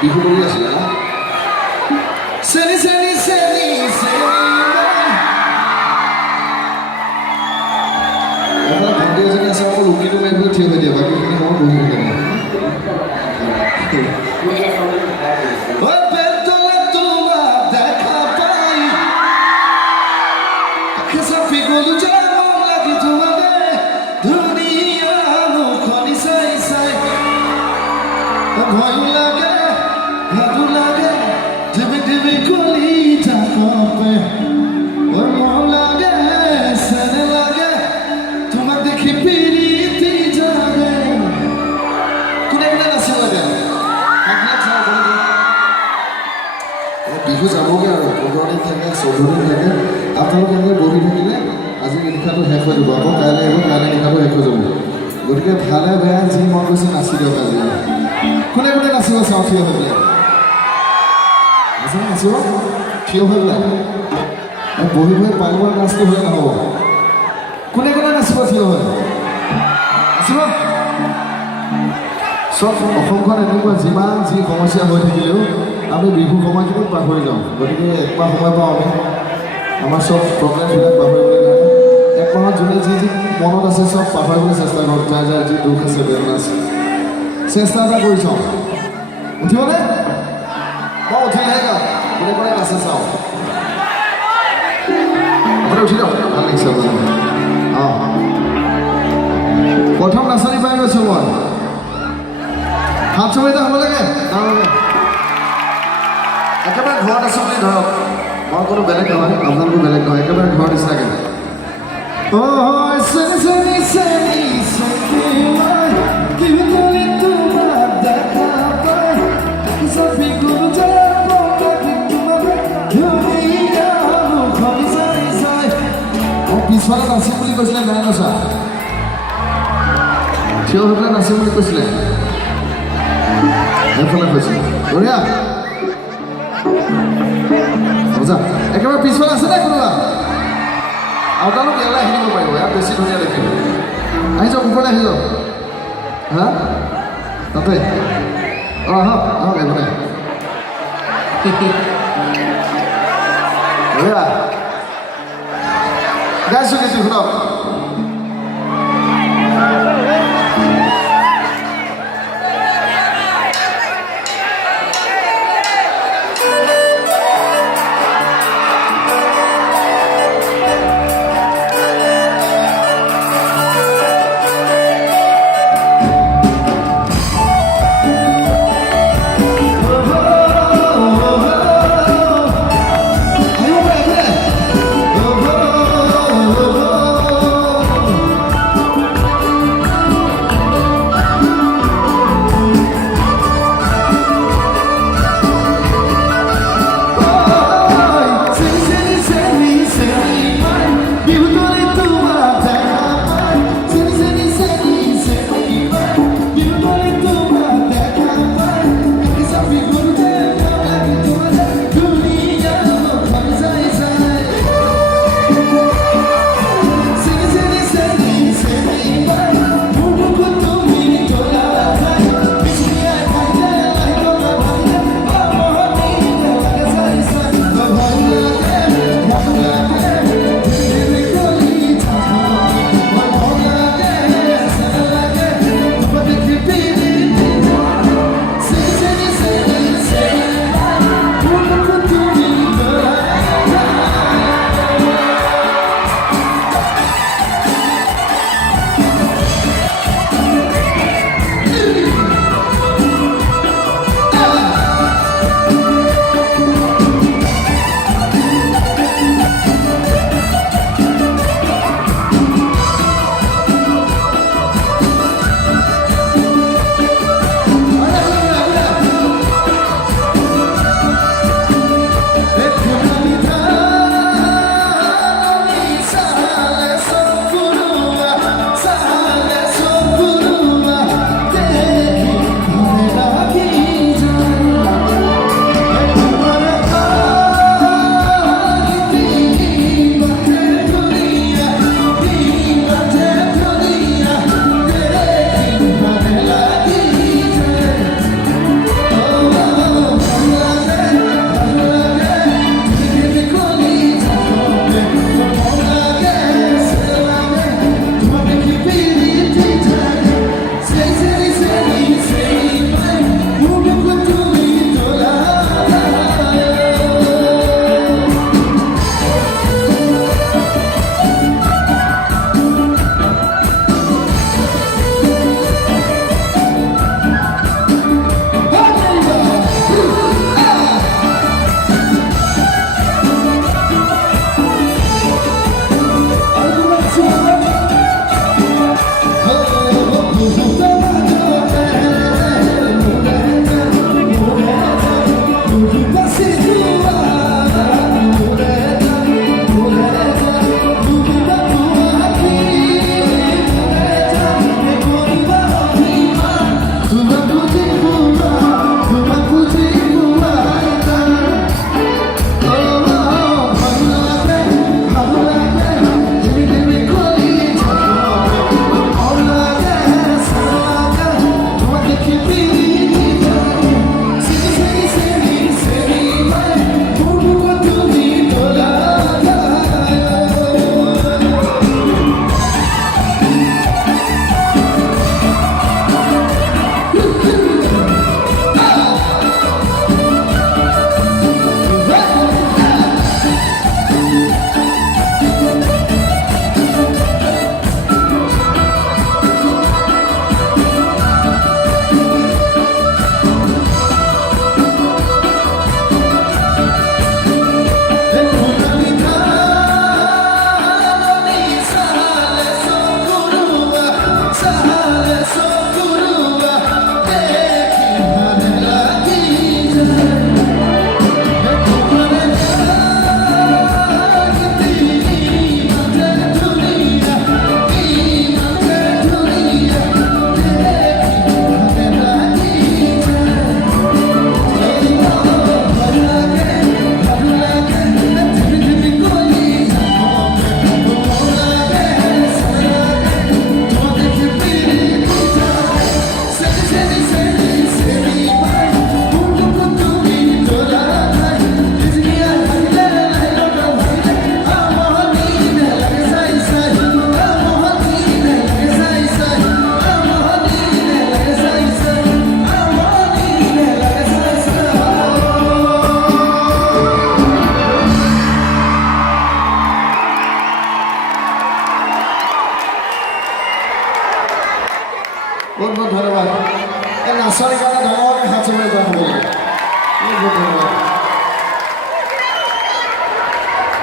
বিহু কৰি আছিলে না চেনি চেনি চেনি চেনি এটা ভণ্টি এজনী আছে অকল উকিলটো মাৰিবলৈ থিয় হৈ দিয়ে বাকীখিনি সময় বহি থাকে ভয় লাগে ভালো লাগে ঢেবে ঢেবে কলি টাকাপে ওর মন লাগে সারে লাগে তোমার দেখি পিরিতি যাবে কোনে কোনে নাচে লাগে আপনার চাও বলে বিহু যাবগে আৰু 15 দিন থাকে 14 দিন থাকে আপোনালোক এনেকৈ বহি থাকিলে আজি নিশাটো শেষ হৈ যাব আকৌ কাইলৈ আহিব কাইলৈ নিশাটো শেষ হৈ যাব গতিকে ভালে বেয়া যি মন গৈছে নাচি দিয়ক আজি কোনে কোনে নাচিব চাওঁ থিয় হৈ পেলাই নাচিব থিয় হৈ পেলাই বহি বহি পালুৱাৰ নাচটো হ'লে নহ'ব কোনে কোনে নাচিব থিয় হৈ নাচিব চব অসমখন এনেকুৱা যিমান যি সমস্যা হৈ থাকিলেও আমি বিহু সময়খিনিত পাহৰি যাওঁ গতিকে একমাহ সময় পাওঁ আমি আমাৰ চব প্ৰব্লেমবিলাক পাহৰিবলৈ কাৰণে এক মাহত যোনে যি যি মনত আছে চব পাহৰিবলৈ চেষ্টা কৰক যাৰ যাৰ যি দুখ আছে বেদনা আছে চেষ্টা এটা কৰি চাওঁ উঠিবনে মই উঠিলেহে গাম কোনে কোনে নাচে চাওঁ আপুনি উঠি দিয়ক ভাল লাগিছে অঁ প্ৰথম নাচনি পাই গৈছোঁ মই হাত চবিতা হ'ব লাগে একেবাৰে ঘৰত আছোঁ বুলি ধৰক মই কোনো বেলেগ নহয় আপোনালোকো বেলেগ নহয় একেবাৰে ঘৰত নিচিনাকৈ হয় চেনি চেনি চেনি চেনি তোমাৰ দেখা পাই চবি কোনো পিছফালে নাচিম বুলি কৈছিলে নাই নচা থিয় হৈ পেলাই নাচিম বুলি কৈছিলে সেইফালে কৈছে বঢ়িয়া মজা একেবাৰে পিছফালে আছে নাই কোনোবা আপোনালোক ইয়ালৈ আহি দিব পাৰিব ইয়াত বেছি ধুনীয়া দেখিব আহি যাওক ওপৰলৈ আহি যাওক হা তাতে অঁ আহক আহক এইফালে বঢ়িয়া গাইছোঁ কিছু শুনক নাচনীৰ কাৰণে ডাঙৰকৈ হাত চুবলৈ কৰা হ'ব লাগে